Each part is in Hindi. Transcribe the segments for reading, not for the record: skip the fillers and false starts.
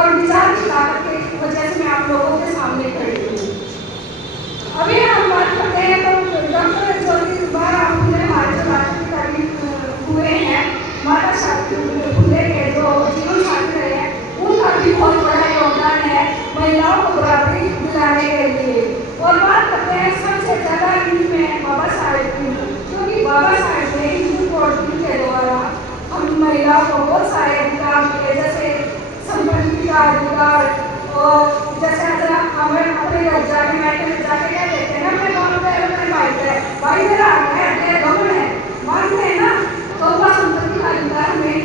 और विचार की ताकत की वजह से मैं आप लोगों के सामने खड़ी हूँ। अभी हम बात करते हैं तो डॉक्टर ज्योति बाबा फुले हमारे जो राष्ट्रपति हुए हैं, माता सावित्री फुले के जो जीवन साथी रहे हैं, उनका भी बहुत बड़ा योगदान है महिलाओं को बराबरी दिलाने के लिए। और बात करते हैं सबसे ज़्यादा इनमें बाबा साहेब की, क्योंकि बाबा साहेब ने हिंदू कोड के द्वारा हम महिलाओं को बहुत सारे अधिकार दिए, जैसे संपत्ति का अधिकार, और जैसे हमें अपने जाके मैटर में जाके क्या कहते हैं ना, अपने गाँव में अपने भाई मेरा है गमन है मानते हैं ना, तो वह संपत्ति का अधिकार हमें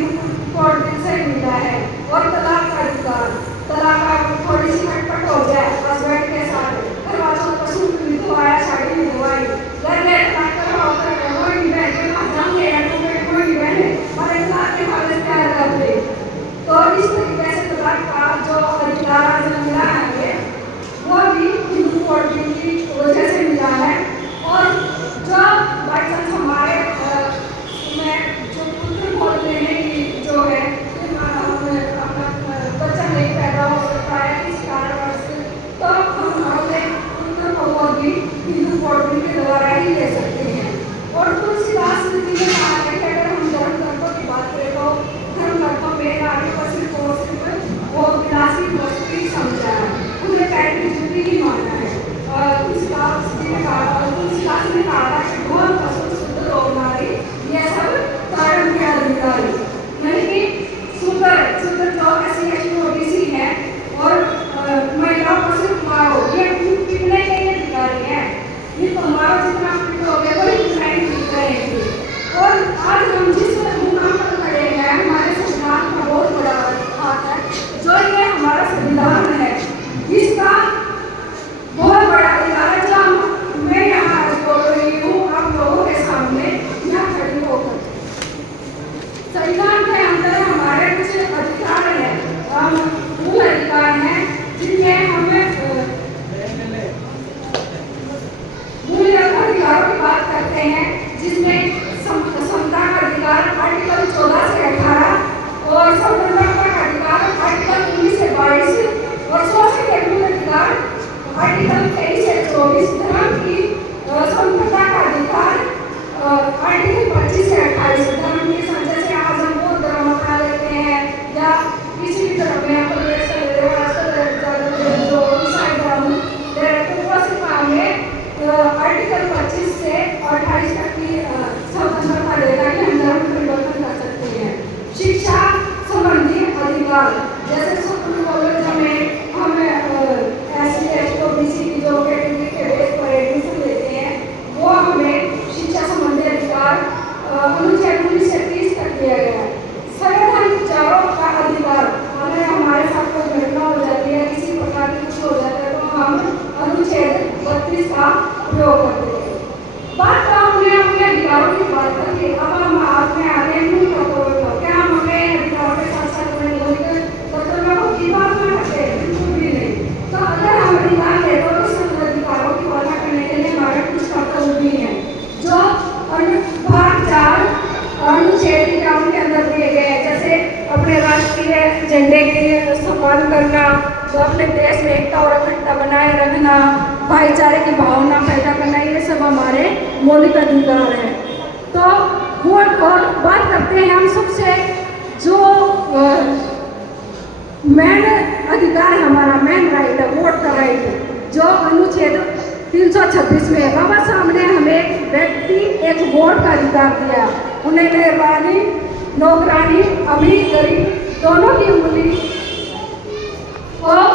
कोर्ट से मिला है। और तलाक का अधिकार, तलाक का थोड़ी सी खटपट हो जाए हस्बैंड के साथ, फिर वाचों पशु मृत्यु आया शादी में हुई लगे तो इस तरीके से तलाक का जो अधिकार मिला है वो भी हिंदू कोड की वजह से मिला है। और जो बाई चांस हमारे में जो पुत्र बोलते हैं कि जो है अपना बच्चा नहीं पैदा हो सकता है किसी कारणवश से, तो हम अपने पुत्र को भी हिंदू कोड के द्वारा ही ले सकते हैं। और तुलसीदास जी ने कहा है कि अगर हम धर्म ग्रंथों की बात करें तो धर्म ग्रंथों में नारी को सिर्फ वो विलासी वस्तु ही समझा है, उन्हें पैर की ही माना है। तुलसीदास जी ने कहा, तुलसीदास ने कहा कि बहुत पशु शुद्ध लोग नारी ये सब कारण के अधिकारी, यानी कि शुद्ध जो ऐसी ओबीसी है और महिलाओं को सिर्फ मारो, ये पिटने के लिए अधिकारी है, ये तो मारो जितना पिटोगे वही पिटाई पीट रहे थे। और आज हम जिस मुकाम पर खड़े हैं हमारे संविधान का बहुत बड़ा हाथ है, जो ये हमारा संविधान है इसका बहुत बड़ा अधिकार है, जो मैं यहाँ आज बोल रही हूँ आप लोगों के सामने यहाँ खड़ी होकर। संविधान के अंदर हमारे कुछ अधिकार है, मूल अधिकार हैं जिनमें हमें मूल अधिकारों की बात करते हैं, जिसमें समता का अधिकार आर्टिकल 14 से 18 और स्वतंत्रता का अधिकार आर्टिकल 19 से 22 और स्वास्थ्य के मूल अधिकार आर्टिकल 23 से 24, धर्म की स्वतंत्रता का अधिकार आर्टिकल 25 से 28, धर्म की जैसे आज हम बौद्ध धर्म अपना लेते हैं या किसी भी धर्म में प्रवेश कर रहे हो, आजकल जो ईसाई धर्म आर्टिकल 25 से 28 तक की स्वतंत्रता देता है कि हम धर्म परिवर्तन कर सकते हैं। शिक्षा संबंधी अधिकार, जैसे स्कूल कॉलेज में हम SC ST OBC की जो कैटेगरी के बेस पर एडमिशन लेते हैं वो हमें शिक्षा संबंधी अधिकार अनुच्छेद 19 से 30 तक दिया गया है। संवैधानिक विचारों का अधिकार, अगर हमारे साथ कोई घटना हो जाती है, किसी प्रकार की कुछ हो जाता है तो हम अनुच्छेद 32 का प्रयोग करते हैं। बात तो हमने अपने अधिकारों की बात करके अब हम आपने आते हैं मूल कर्तव्यों पर। क्या हम अपने अधिकारों के साथ साथ अपने मौलिक कर्तव्यों को की बात न करते हैं? बिल्कुल भी नहीं। तो अगर हम अधिकार लेते हो तो अधिकारों की पालना करने के लिए हमारे कुछ कर्तव्य भी हैं जो भाग 4 अनुच्छेद 51 के अंदर दिए गए हैं, जैसे अपने राष्ट्रीय झंडे के सम्मान करना, तो अपने देश में एकता और अखंडता बनाए रखना, भाईचारे की भावना पैदा करना, ये सब हमारे मौलिक अधिकार हैं। तो वोट और बात करते हैं हम सबसे जो मेन अधिकार है हमारा, मेन राइट है वोट का राइट, जो अनुच्छेद 326 में बाबा साहब ने हमें व्यक्ति एक वोट का अधिकार दिया। उन्हें मेहरबानी नौकरानी अमीर गरीब दोनों की उंगली और